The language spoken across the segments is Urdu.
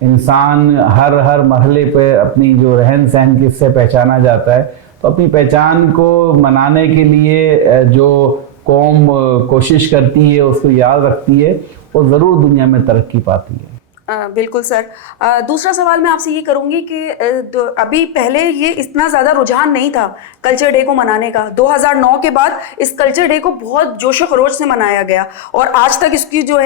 انسان ہر مرحلے پہ اپنی جو رہن سہن کس سے پہچانا جاتا ہے، تو اپنی پہچان کو منانے کے لیے جو قوم کوشش کرتی ہے، اس کو یاد رکھتی ہے، وہ ضرور دنیا میں ترقی پاتی ہے۔ بالکل سر، دوسرا سوال میں آپ سے یہ کروں گی کہ ابھی پہلے یہ اتنا زیادہ رجحان نہیں تھا کلچر ڈے کو منانے کا، 2009 کے بعد اس کلچر ڈے کو بہت جوش و خروش سے منایا گیا، اور آج تک اس کی جو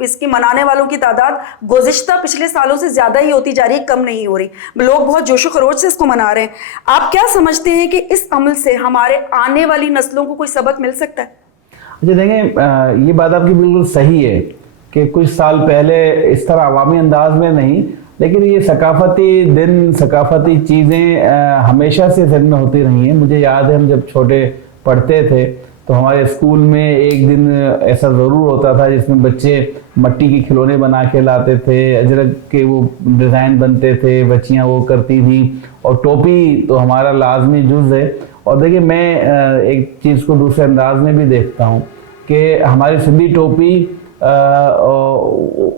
اس کی منانے والوں کی تعداد گزشتہ پچھلے سالوں سے زیادہ ہی ہوتی جا رہی ہے، کم نہیں ہو رہی، لوگ بہت جوش و خروش سے اس کو منا رہے ہیں۔ آپ کیا سمجھتے ہیں کہ اس عمل سے ہمارے آنے والی نسلوں کو کوئی سبق مل سکتا ہے؟ اچھا دیکھیں، یہ بات آپ کی بالکل صحیح ہے کہ کچھ سال پہلے اس طرح عوامی انداز میں نہیں، لیکن یہ ثقافتی دن، ثقافتی چیزیں ہمیشہ سے ذہن میں ہوتی رہی ہیں۔ مجھے یاد ہے ہم جب چھوٹے پڑھتے تھے تو ہمارے اسکول میں ایک دن ایسا ضرور ہوتا تھا جس میں بچے مٹی کے کھلونے بنا کے لاتے تھے، اجرک کے وہ ڈیزائن بنتے تھے، بچیاں وہ کرتی تھیں، اور ٹوپی تو ہمارا لازمی جز ہے۔ اور دیکھیں، میں ایک چیز کو دوسرے انداز میں بھی دیکھتا ہوں کہ ہماری سندھی ٹوپی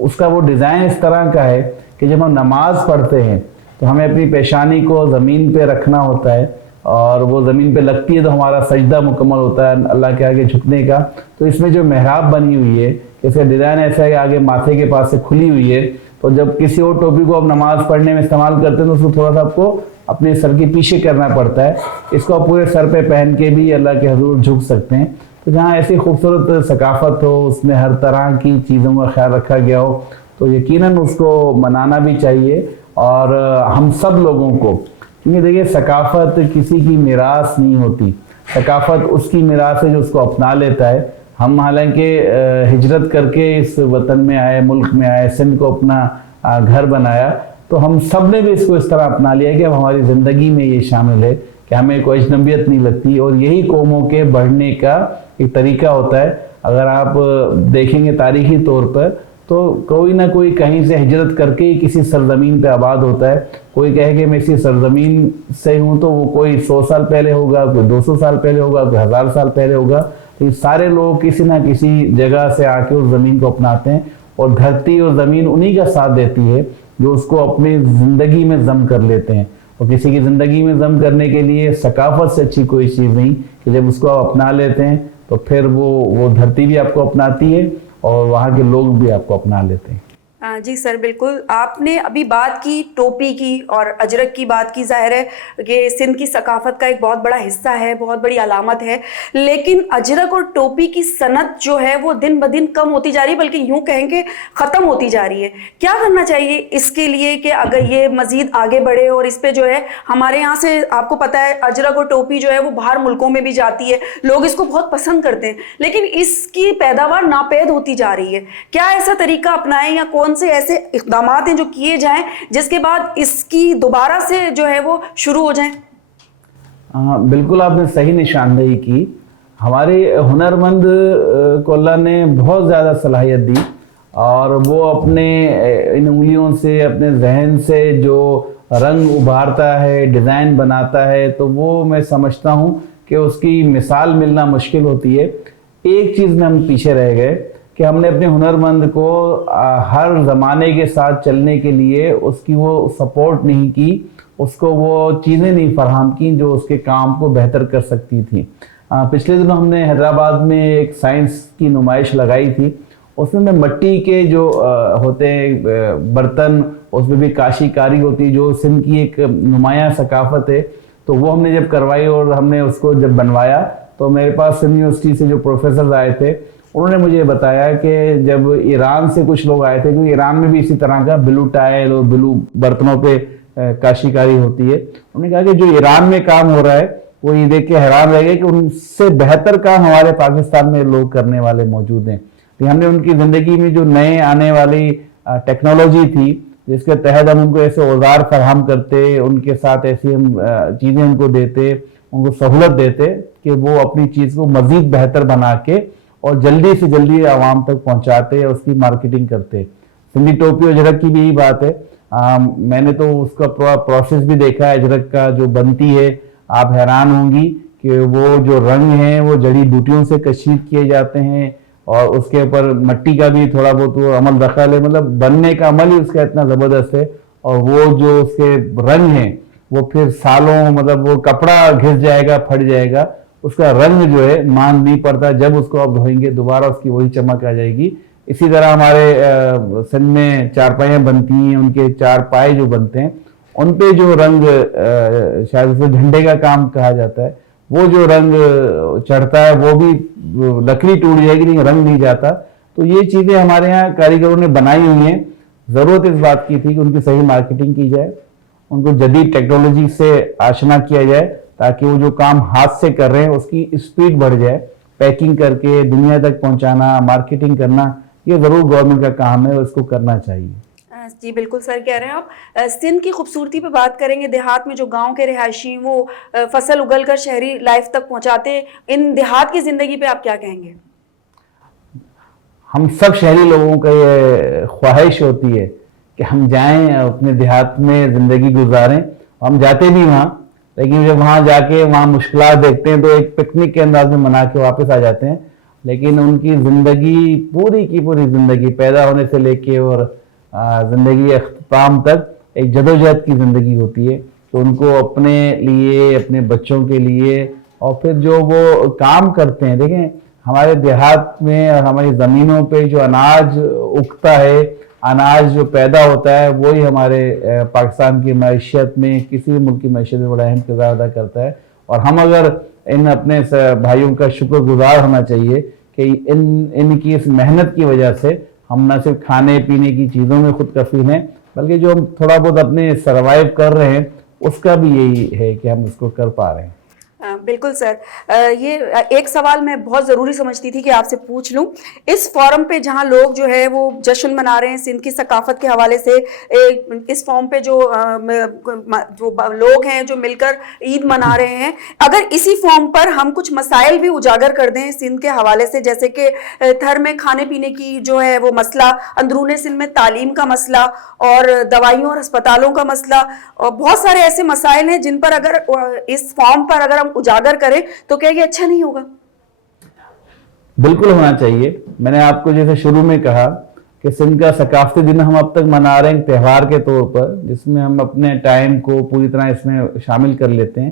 اس کا وہ ڈیزائن اس طرح کا ہے کہ جب ہم نماز پڑھتے ہیں تو ہمیں اپنی پیشانی کو زمین پہ رکھنا ہوتا ہے، اور وہ زمین پہ لگتی ہے تو ہمارا سجدہ مکمل ہوتا ہے اللہ کے آگے جھکنے کا۔ تو اس میں جو محراب بنی ہوئی ہے، اس کا ڈیزائن ایسا ہے کہ آگے ماتھے کے پاس سے کھلی ہوئی ہے، تو جب کسی اور ٹوپی کو آپ نماز پڑھنے میں استعمال کرتے ہیں تو اس کو تھوڑا سا آپ کو اپنے سر کے پیچھے کرنا پڑتا ہے، اس کو آپ پورے سر پہ پہن کے بھی اللہ کے حضور جھک سکتے ہیں۔ تو جہاں ایسی خوبصورت ثقافت ہو، اس میں ہر طرح کی چیزوں کا خیال رکھا گیا ہو، تو یقیناً اس کو منانا بھی چاہیے، اور ہم سب لوگوں کو، کیونکہ دیکھیے ثقافت کسی کی میراث نہیں ہوتی، ثقافت اس کی میراث ہے جو اس کو اپنا لیتا ہے۔ ہم حالانکہ ہجرت کر کے اس وطن میں آئے، ملک میں آئے، سندھ کو اپنا گھر بنایا، تو ہم سب نے بھی اس کو اس طرح اپنا لیا کہ اب ہماری زندگی میں یہ شامل ہے کہ ہمیں کوئی اجنبیت نہیں لگتی، اور یہی قوموں کے بڑھنے کا ایک طریقہ ہوتا ہے۔ اگر آپ دیکھیں گے تاریخی طور پر تو کوئی نہ کوئی کہیں سے ہجرت کر کے کسی سرزمین پہ آباد ہوتا ہے۔ کوئی کہے کہ میں اسی سرزمین سے ہوں تو وہ کوئی 100 سال پہلے ہوگا، کوئی 200 سال پہلے ہوگا، کوئی 1000 سال پہلے ہوگا، تو سارے لوگ کسی نہ کسی جگہ سے آ کے اس زمین کو اپناتے ہیں، اور دھرتی اور زمین انہی کا ساتھ دیتی ہے جو اس کو اپنی زندگی میں ضم کر لیتے ہیں۔ اور کسی کی زندگی میں ضم کرنے کے لیے ثقافت سے اچھی کوئی چیز نہیں کہ جب اس کو آپ اپنا لیتے ہیں تو پھر وہ دھرتی بھی آپ کو اپناتی ہے، اور وہاں کے لوگ بھی آپ کو اپنا لیتے ہیں۔ جی سر، بالکل آپ نے ابھی بات کی ٹوپی کی اور اجرک کی بات کی، ظاہر ہے کہ سندھ کی ثقافت کا ایک بہت بڑا حصہ ہے، بہت بڑی علامت ہے، لیکن اجرک اور ٹوپی کی صنعت جو ہے وہ دن بدن کم ہوتی جا رہی ہے، بلکہ یوں کہیں کہ ختم ہوتی جا رہی ہے۔ کیا کرنا چاہیے اس کے لیے کہ اگر یہ مزید آگے بڑھے، اور اس پہ جو ہے ہمارے یہاں سے آپ کو پتہ ہے اجرک اور ٹوپی جو ہے وہ باہر ملکوں میں بھی جاتی ہے، لوگ اس کو بہت پسند کرتے ہیں، لیکن اس کی پیداوار ناپید ہوتی جا رہی ہے۔ کیا ایسا طریقہ اپنائیں، یا کون سے ایسے اقدامات ہیں جو کیے جائیں جس کے بعد اس کی دوبارہ سے جو ہے وہ شروع ہو جائیں؟ بالکل آپ نے صحیح نشاندہی کی۔ ہمارے ہنرمند کو اللہ نے بہت زیادہ صلاحیت دی، اور وہ اپنے ان انگلیوں سے، اپنے ذہن سے جو رنگ ابھارتا ہے، ڈیزائن بناتا ہے، تو وہ میں سمجھتا ہوں کہ اس کی مثال ملنا مشکل ہوتی ہے۔ ایک چیز میں ہم پیچھے رہ گئے کہ ہم نے اپنے ہنرمند کو ہر زمانے کے ساتھ چلنے کے لیے اس کی وہ سپورٹ نہیں کی، اس کو وہ چیزیں نہیں فراہم کی جو اس کے کام کو بہتر کر سکتی تھی۔ پچھلے دنوں ہم نے حیدرآباد میں ایک سائنس کی نمائش لگائی تھی، اس میں مٹی کے جو ہوتے ہیں برتن، اس میں بھی کاشی کاری ہوتی ہے جو سندھ کی ایک نمایاں ثقافت ہے، تو وہ ہم نے جب کروائی اور ہم نے اس کو جب بنوایا تو میرے پاس سندھ یونیورسٹی سے جو پروفیسرز آئے تھے انہوں نے مجھے بتایا کہ جب ایران سے کچھ لوگ آئے تھے، کیونکہ ایران میں بھی اسی طرح کا بلو ٹائل اور بلو برتنوں پہ کاشی کاری ہوتی ہے، انہوں نے کہا کہ جو ایران میں کام ہو رہا ہے وہ یہ دیکھ کے حیران رہ گئے کہ ان سے بہتر کام ہمارے پاکستان میں لوگ کرنے والے موجود ہیں۔ ہم نے ان کی زندگی میں جو نئے آنے والی ٹیکنالوجی تھی جس کے تحت ہم ان کو ایسے اوزار فراہم کرتے، ان کے ساتھ ایسی ہم چیزیں ان کو دیتے، ان کو سہولت دیتے کہ وہ اپنی چیز کو مزید بہتر بنا کے اور جلدی سے جلدی عوام تک پہنچاتے، اس کی مارکیٹنگ کرتے۔ سندھی ٹوپی اور اجرک کی بھی یہی بات ہے۔ میں نے تو اس کا پروسیس بھی دیکھا ہے، اجرک کا جو بنتی ہے، آپ حیران ہوں گی کہ وہ جو رنگ ہیں وہ جڑی بوٹیوں سے کشید کیے جاتے ہیں، اور اس کے اوپر مٹی کا بھی تھوڑا بہت وہ عمل دخل ہے، مطلب بننے کا عمل ہی اس کا اتنا زبردست ہے، اور وہ جو اس کے رنگ ہیں وہ پھر سالوں، مطلب وہ کپڑا گھس جائے گا، پھٹ جائے گا، اس کا رنگ جو ہے مان نہیں پڑتا، جب اس کو آپ دھوئیں گے دوبارہ اس کی وہی چمک آ جائے گی۔ اسی طرح ہمارے سندھ میں چارپائیاں بنتی ہیں، ان کے چار پائے جو بنتے ہیں ان پہ جو رنگ شاید اسے جھنڈے کا کام کہا جاتا ہے، وہ جو رنگ چڑھتا ہے وہ بھی لکڑی ٹوٹ جائے گی لیکن رنگ نہیں جاتا۔ تو یہ چیزیں ہمارے یہاں کاریگروں نے بنائی ہوئی ہیں، ضرورت اس بات کی تھی کہ ان کی صحیح مارکیٹنگ کی جائے، ان کو جدید ٹیکنالوجی سے آشنا کیا جائے تاکہ وہ جو کام ہاتھ سے کر رہے ہیں اس کی اسپیڈ بڑھ جائے، پیکنگ کر کے دنیا تک پہنچانا، مارکیٹنگ کرنا، یہ ضرور گورنمنٹ کا کام ہے اور اس کو کرنا چاہیے۔ جی بالکل سر، کہہ رہے ہیں آپ سندھ کی خوبصورتی پہ بات کریں گے، دیہات میں جو گاؤں کے رہائشی وہ فصل اگل کر شہری لائف تک پہنچاتے ہیں، ان دیہات کی زندگی پہ آپ کیا کہیں گے؟ ہم سب شہری لوگوں کا یہ خواہش ہوتی ہے کہ ہم جائیں اپنے دیہات میں زندگی گزاریں، ہم جاتے بھی وہاں، لیکن جب وہاں جا کے وہاں مشکلات دیکھتے ہیں تو ایک پکنک کے انداز میں منا کے واپس آ جاتے ہیں، لیکن ان کی زندگی پوری کی پوری زندگی پیدا ہونے سے لے کے اور زندگی اختتام تک ایک جدوجہد کی زندگی ہوتی ہے، تو ان کو اپنے لیے، اپنے بچوں کے لیے، اور پھر جو وہ کام کرتے ہیں، دیکھیں ہمارے دیہات میں اور ہماری زمینوں پہ جو اناج اگتا ہے، اناج جو پیدا ہوتا ہے، وہی ہمارے پاکستان کی معیشت میں، کسی بھی ملک کی معیشت میں بڑا اہم کردار ادا کرتا ہے، اور ہم اگر ان اپنے بھائیوں کا شکر گزار ہونا چاہیے کہ ان کی اس محنت کی وجہ سے ہم نہ صرف کھانے پینے کی چیزوں میں خود کفیل ہیں، بلکہ جو ہم تھوڑا بہت اپنے سروائیو کر رہے ہیں اس کا بھی یہی ہے کہ ہم اس کو کر پا رہے ہیں۔ بالکل سر، یہ ایک سوال میں بہت ضروری سمجھتی تھی کہ آپ سے پوچھ لوں، اس فورم پہ جہاں لوگ جو ہے وہ جشن منا رہے ہیں سندھ کی ثقافت کے حوالے سے، اس فارم پہ جو لوگ ہیں جو مل کر عید منا رہے ہیں، اگر اسی فارم پر ہم کچھ مسائل بھی اجاگر کر دیں سندھ کے حوالے سے، جیسے کہ تھر میں کھانے پینے کی جو ہے وہ مسئلہ، اندرون سندھ میں تعلیم کا مسئلہ، اور دوائیوں اور ہسپتالوں کا مسئلہ، اور بہت سارے ایسے مسائل ہیں جن پر اگر اس فارم پر اگر ہم اجاگر کریں تو کیا یہ اچھا نہیں ہوگا؟ بالکل ہونا چاہیے۔ میں نے آپ کو جیسے شروع میں کہا کہ سندھ کا ثقافتی دن ہم اب تک منا رہے ہیں تہوار کے طور پر، جس میں ہم اپنے ٹائم کو پوری طرح اس میں شامل کر لیتے ہیں۔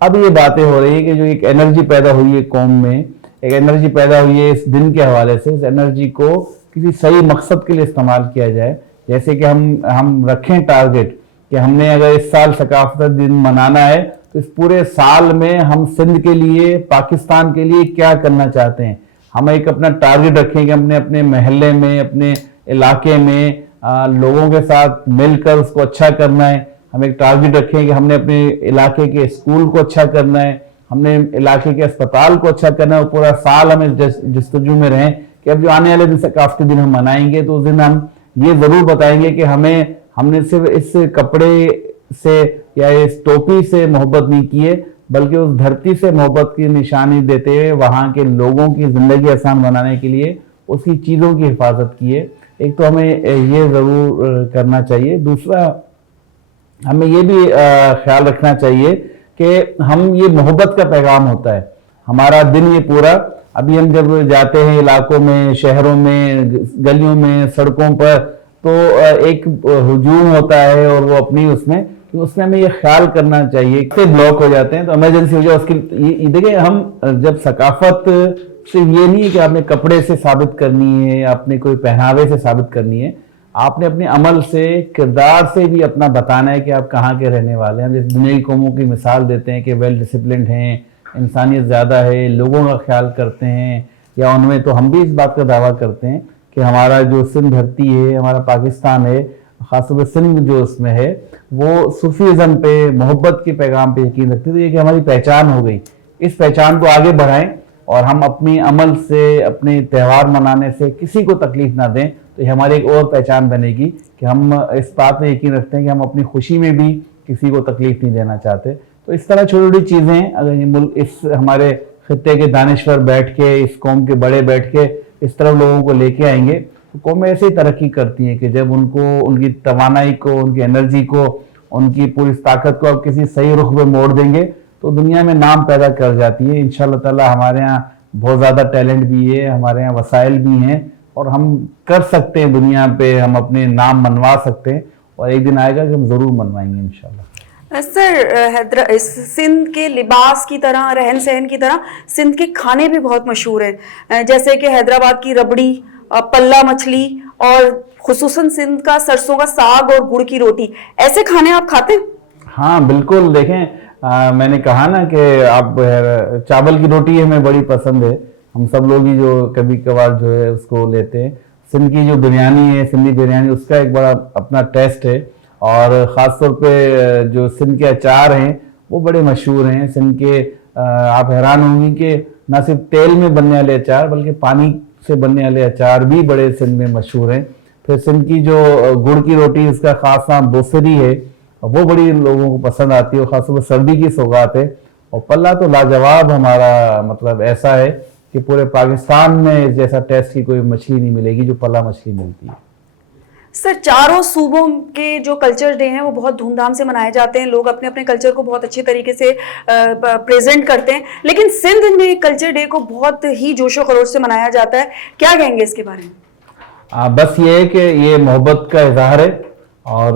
اب یہ باتیں ہو رہی ہے کہ جو ایک انرجی پیدا ہوئی ہے قوم میں، ایک انرجی پیدا ہوئی ہے اس دن کے حوالے سے، اس انرجی کو کسی صحیح مقصد کے لیے استعمال کیا جائے، جیسے کہ ہم رکھیں ٹارگٹ کہ ہم نے اگر اس سال ثقافتی دن منانا ہے تو اس پورے سال میں ہم سندھ کے لیے، پاکستان کے لیے کیا کرنا چاہتے ہیں۔ ہم ایک اپنا ٹارگٹ رکھیں کہ ہم نے اپنے محلے میں، اپنے علاقے میں لوگوں کے ساتھ مل کر اس کو اچھا کرنا ہے۔ ہم ایک ٹارگٹ رکھیں کہ ہم نے اپنے علاقے کے اسکول کو اچھا کرنا ہے، ہم نے علاقے کے اسپتال کو اچھا کرنا ہے، اور پورا سال ہم اس جستجو میں رہیں کہ اب جو آنے والے دن ثقافتی دن ہم منائیں گے تو اس دن ہم یہ ضرور بتائیں گے کہ ہم نے صرف اس کپڑے سے یا اس ٹوپی سے محبت نہیں کی ہے، بلکہ اس دھرتی سے محبت کی نشانی دیتے ہوئے وہاں کے لوگوں کی زندگی آسان بنانے کے لیے اس کی چیزوں کی حفاظت کی ہے۔ ایک تو ہمیں یہ ضرور کرنا چاہیے، دوسرا ہمیں یہ بھی خیال رکھنا چاہیے کہ ہم یہ محبت کا پیغام ہوتا ہے ہمارا دن یہ پورا۔ ابھی ہم جب جاتے ہیں علاقوں میں، شہروں میں، گلیوں میں، سڑکوں پر، تو ایک ہجوم ہوتا ہے اور وہ اپنی اس میں ہمیں یہ خیال کرنا چاہیے کہ بلاک ہو جاتے ہیں تو ایمرجنسی ہو جائے اس کی۔ دیکھیں ہم جب ثقافت صرف یہ نہیں ہے کہ آپ نے کپڑے سے ثابت کرنی ہے، آپ نے کوئی پہناوے سے ثابت کرنی ہے، آپ نے اپنے عمل سے، کردار سے بھی اپنا بتانا ہے کہ آپ کہاں کے رہنے والے ہیں۔ ہم جیسے دنیا کی قوموں کی مثال دیتے ہیں کہ ویل ڈسپلنڈ ہیں، انسانیت زیادہ ہے، لوگوں کا خیال کرتے ہیں، یا ان میں تو ہم بھی اس بات کا دعویٰ کرتے ہیں کہ ہمارا جو سندھ دھرتی ہے، ہمارا پاکستان ہے، خاص طور پہ سندھ جو اس میں ہے، وہ صوفیزم پہ، محبت کے پیغام پہ یقین رکھتی ہے۔ تو یہ کہ ہماری پہچان ہو گئی، اس پہچان کو آگے بڑھائیں اور ہم اپنی عمل سے، اپنے تہوار منانے سے کسی کو تکلیف نہ دیں، تو یہ ہماری ایک اور پہچان بنے گی کہ ہم اس بات پہ یقین رکھتے ہیں کہ ہم اپنی خوشی میں بھی کسی کو تکلیف نہیں دینا چاہتے۔ تو اس طرح چھوٹی چھوٹی چیزیں اگر یہ ملک، اس ہمارے خطے کے دانشور بیٹھ کے، اس قوم کے بڑے بیٹھ کے اس طرح لوگوں کو لے کے آئیں گے تو قومیں ایسے ہی ترقی کرتی ہیں کہ جب ان کو، ان کی توانائی کو، ان کی انرجی کو، ان کی پوری طاقت کو آپ کسی صحیح رخ پہ موڑ دیں گے تو دنیا میں نام پیدا کر جاتی ہے۔ انشاءاللہ تعالی ہمارے ہاں بہت زیادہ ٹیلنٹ بھی ہے, ہمارے یہاں وسائل بھی ہیں, اور ہم کر سکتے ہیں دنیا پہ, ہم اپنے نام منوا سکتے ہیں, اور ایک دن آئے گا کہ ہم ضرور منوائیں گے انشاءاللہ. سر, سندھ کے لباس کی طرح, رہن سہن کی طرح سندھ کے کھانے بھی بہت مشہور ہیں, جیسے کہ حیدرآباد کی ربڑی, پلہ مچھلی, اور خصوصاً سندھ کا سرسوں کا ساگ اور گڑ کی روٹی. ایسے کھانے آپ کھاتے ہیں؟ ہاں بالکل. دیکھیں میں نے کہا نا کہ آپ چاول کی روٹی ہمیں بڑی پسند ہے, ہم سب لوگ ہی جو کبھی کبھار جو ہے اس کو لیتے ہیں. سندھ کی جو بریانی ہے, سندھی بریانی, اس کا ایک بڑا اپنا ٹیسٹ ہے, اور خاص طور پہ جو سندھ کے اچار ہیں وہ بڑے مشہور ہیں. سندھ کے آپ حیران ہوں گی کہ نہ صرف تیل میں بننے والے اچار بلکہ پانی سے بننے والے اچار بھی بڑے سندھ میں مشہور ہیں. پھر سندھ کی جو گڑ کی روٹی, اس کا خاص نام بوسری ہے, وہ بڑی لوگوں کو پسند آتی ہے, اور خاص طور پہ سردی کی سوغات ہے. اور پلہ تو لاجواب ہمارا, مطلب ایسا ہے کہ پورے پاکستان میں اس جیسا ٹیسٹ کی کوئی مچھلی نہیں ملے گی جو پلہ مچھلی ملتی ہے. سر, چاروں صوبوں کے جو کلچر ڈے ہیں وہ بہت دھوم دھام سے منائے جاتے ہیں, لوگ اپنے اپنے کلچر کو بہت اچھے طریقے سے پریزنٹ کرتے ہیں, لیکن سندھ میں کلچر ڈے کو بہت ہی جوش و خروش سے منایا جاتا ہے. کیا کہیں گے اس کے بارے میں؟ بس یہ ہے کہ یہ محبت کا اظہار ہے, اور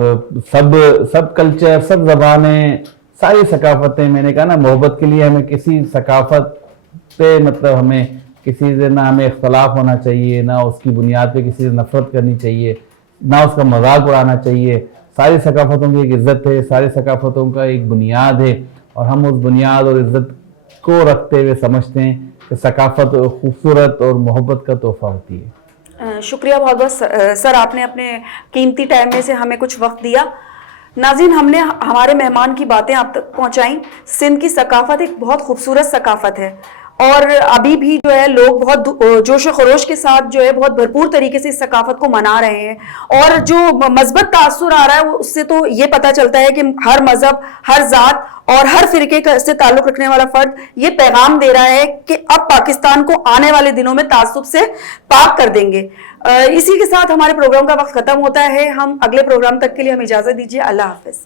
سب کلچر, سب زبانیں, ساری ثقافتیں, میں نے کہا نا محبت کے لیے ہمیں کسی ثقافت پہ, مطلب ہمیں کسی سے نہ ہمیں اختلاف ہونا چاہیے, نہ اس کی بنیاد پہ کسی سے نفرت کرنی چاہیے, نہ اس کا مذاق اڑانا چاہیے. ساری ثقافتوں کی ایک عزت ہے, ساری ثقافتوں کا ایک بنیاد ہے, اور ہم اس بنیاد اور عزت کو رکھتے ہوئے سمجھتے ہیں کہ ثقافت خوبصورت اور محبت کا تحفہ ہوتی ہے. شکریہ بہت بہت سر, آپ نے اپنے قیمتی ٹائم میں سے ہمیں کچھ وقت دیا. ناظرین, ہم نے ہمارے مہمان کی باتیں آپ تک پہنچائیں. سندھ کی ثقافت ایک بہت خوبصورت ثقافت ہے, اور ابھی بھی جو ہے لوگ بہت جوش و خروش کے ساتھ جو ہے بہت بھرپور طریقے سے اس ثقافت کو منا رہے ہیں. اور جو مثبت تاثر آ رہا ہے اس سے تو یہ پتہ چلتا ہے کہ ہر مذہب, ہر ذات اور ہر فرقے سے تعلق رکھنے والا فرد یہ پیغام دے رہا ہے کہ اب پاکستان کو آنے والے دنوں میں تعصب سے پاک کر دیں گے. اسی کے ساتھ ہمارے پروگرام کا وقت ختم ہوتا ہے. ہم اگلے پروگرام تک کے لیے ہمیں اجازت دیجیے. اللہ حافظ.